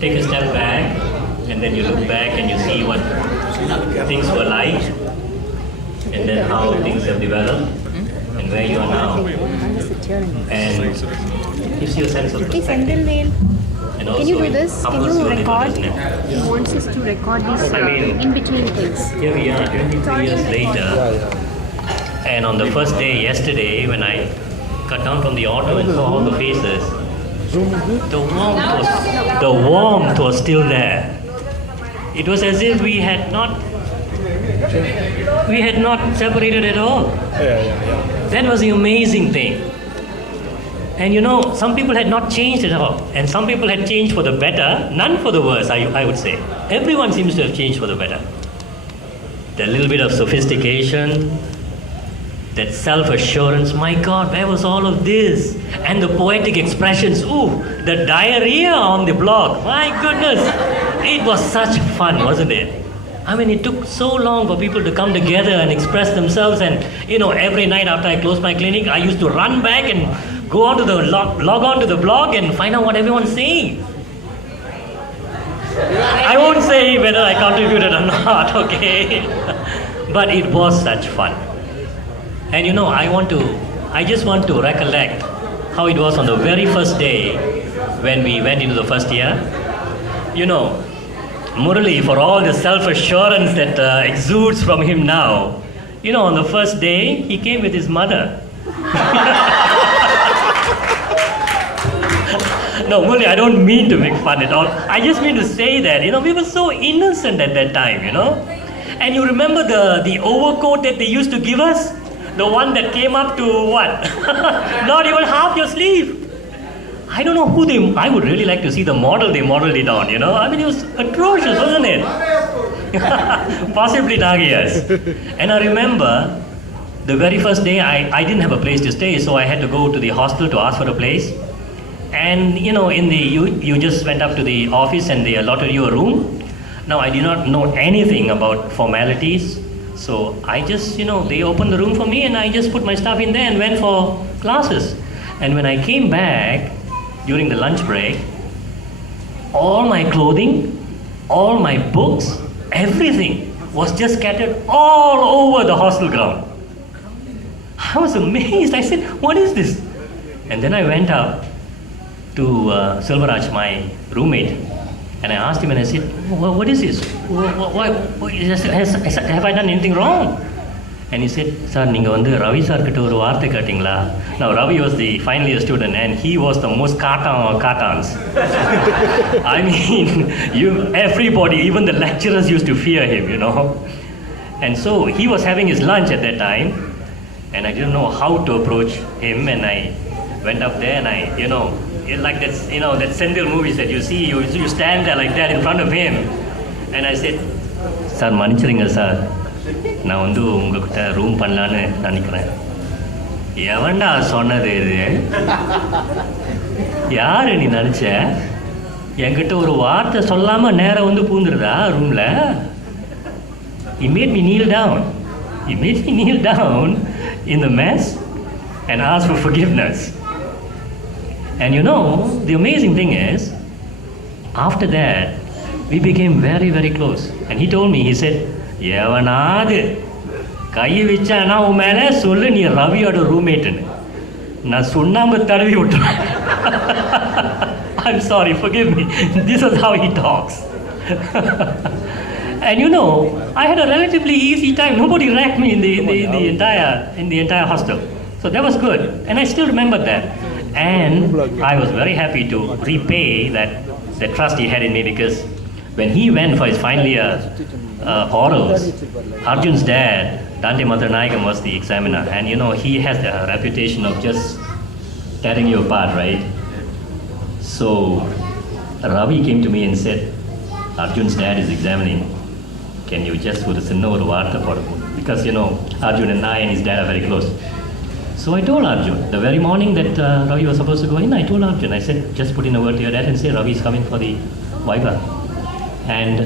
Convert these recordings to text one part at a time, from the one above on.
take a step back, and then you look back and you see what things were like, and then how things have developed, and where you are now. And it gives you a sense of perspective. And also Can you do this? Can humbles you a little, record? doesn't it? He wants us to record these I mean- in between things. Here we are, 23 years later, and on the first day, yesterday, when I got down from the auto and saw all the faces, the warmth was still there. It was as if we had not separated at all. That was the amazing thing. And you know, some people had not changed at all, and some people had changed for the better, none for the worse, I would say. Everyone seems to have changed for the better. That little bit of sophistication, that self-assurance, my God, where was all of this? And the poetic expressions, the diarrhea on the blog, my goodness. It was such fun, wasn't it? I mean, it took so long for people to come together and express themselves, and you know, every night after I closed my clinic, I used to run back and go on to the log on to the blog and find out what everyone's saying. I won't say whether I contributed or not, okay? But it was such fun. And you know, I just want to recollect how it was on the very first day when we went into the first year. You know, Murali, for all the self-assurance that exudes from him now, you know, on the first day, he came with his mother. No, Murali, I don't mean to make fun at all. I just mean to say that, you know, we were so innocent at that time, you know. And you remember the overcoat that they used to give us? The one that came up to what? Not even half your sleeve. I don't know who I would really like to see the model they modeled it on, you know. I mean, it was atrocious, wasn't it? Possibly Nagias. And I remember the very first day I didn't have a place to stay, so I had to go to the hostel to ask for a place. And you know, you just went up to the office and they allotted you a room. Now I did not know anything about formalities, so I just, you know, they opened the room for me and I just put my stuff in there and went for classes. And when I came back during the lunch break, all my clothing, all my books, everything was just scattered all over the hostel ground. I was amazed. I said, what is this? And then I went up to Silvaraj, my roommate, and I asked him and I said, what is this? Have I done anything wrong? And he said, sir, நீங்க வந்து Ravi sir கிட்ட ஒரு வார்த்தை கேட்டீங்களா? Now Ravi was the final year student and he was the most katans. I mean, everybody, even the lecturers used to fear him, you know. And so he was having his lunch at that time and I didn't know how to approach him, and I went up there and I, you know, like that, you know, that Senthil movies that you see, you stand there like that in front of him, and I said, sir, மன்னிச்சிருங்க sir, நான் வந்து உங்ககிட்ட room பண்ணலான்னு நினைக்கிறேன். எவன்டா சொன்னது இது? யாரு நீ நினச்ச? என்கிட்ட ஒரு வார்த்தை சொல்லாமல் நேரம் வந்து பூந்துருதா ரூமில்? He made me kneel down. He made me kneel down in the mess and ask for forgiveness. And you know, the amazing thing is, after that, we became very, very close. And he told me, he said, எவனாது கை வச்சானா உன் மேலே சொல்லு நீ ரவியோட ரூம்மேட்டுன்னு, நான் சுண்ணாம்பு தடவி விட்டுருவேன். I'm sorry, forgive me. This is how he talks. And you know, I had a relatively easy time. Nobody racked me in the entire hostel. So that was good. And I still remember that. And I was very happy to repay that trust he had in me, because when he went for his final year orals, Arjun's dad, Dante Mathuranayagan, was the examiner. And you know, he has the reputation of just tearing you apart, right? So Ravi came to me and said, Arjun's dad is examining. Can you just put a sinna or vartha for him? Because you know, Arjun and I and his dad are very close. So I told Arjun, the very morning that Ravi was supposed to go in, I told Arjun, I said, just put in a word to your dad and say Ravi is coming for the Viva. And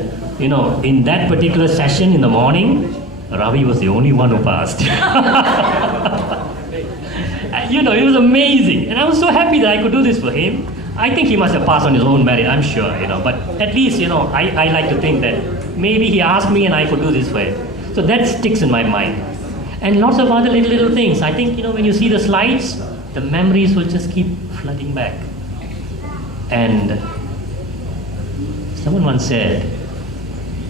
you know, in that particular session in the morning, Ravi was the only one who passed. You know, it was amazing. And I was so happy that I could do this for him. I think he must have passed on his own merit, I'm sure, but at least, I like to think that maybe he asked me and I could do this for him. So that sticks in my mind. And lots of other little things. I think, when you see the slides, the memories will just keep flooding back. And someone once said,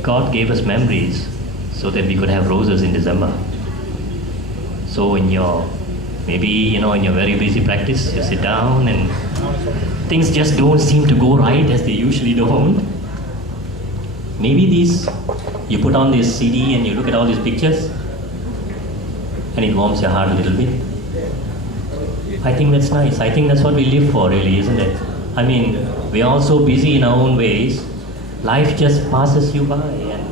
God gave us memories so that we could have roses in December. So in your, maybe, in your very busy practice, you sit down and things just don't seem to go right as they usually don't. Maybe you put on this CD and you look at all these pictures and it warms your heart a little bit. I think that's nice. I think that's what we live for, really, isn't it? I mean, we're all so busy in our own ways. Life just passes you by, and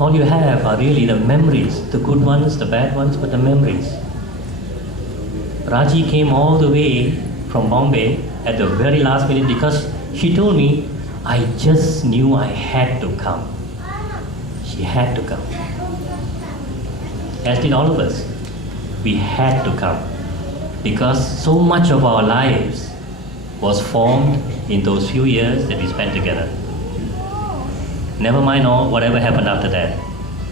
all you have are really the memories, the good ones, the bad ones, but the memories. Raji came all the way from Bombay at the very last minute because she told me, I just knew I had to come. She had to come. As did all of us. We had to come because so much of our lives was formed in those few years that we spent together. Never mind whatever happened after that.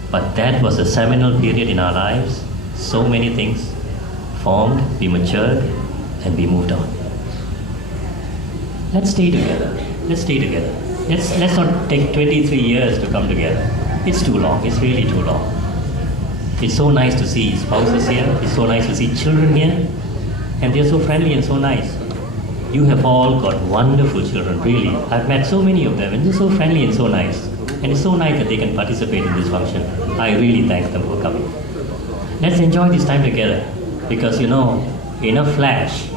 But that was a seminal period in our lives. So many things formed, we matured, and we moved on. Let's stay together. Let's stay together. Let's not take 23 years to come together. It's too long. It's really too long. It's so nice to see spouses here. It's so nice to see children here. And they're so friendly and so nice. You have all got wonderful children, really. I've met so many of them, and they're so friendly and so nice. And it's so nice that they can participate in this function. I really thank them for coming. Let's enjoy this time together. Because in a flash,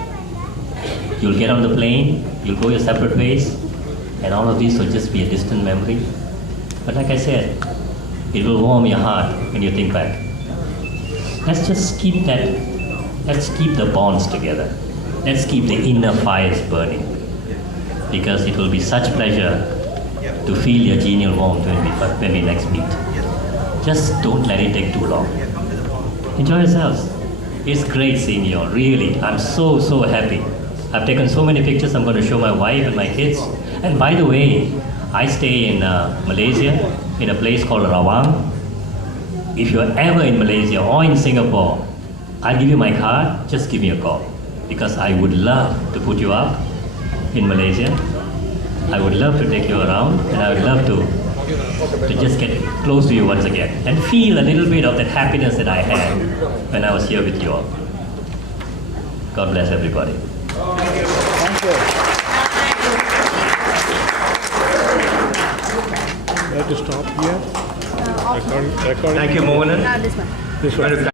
you'll get on the plane, you'll go your separate ways, and all of this will just be a distant memory. But like I said, it will warm your heart when you think back. Let's just keep the bonds together. Let's keep the inner fires burning. Because it will be such pleasure to feel your genial warmth when we next meet. Just don't let it take too long. Enjoy yourselves. It's great seeing you all, really. I'm so happy. I've taken so many pictures I'm going to show my wife and my kids. And by the way, I stay in Malaysia, in a place called Rawang. If you're ever in Malaysia or in Singapore, I'll give you my card, just give me a call. Because I would love to put you up in Malaysia. I would love to take you around, and I would love to just get close to you once again and feel a little bit of that happiness that I had when I was here with you all. God bless everybody. Thank you. We have to stop here. Recording. Thank you, Mohan. This one. This one.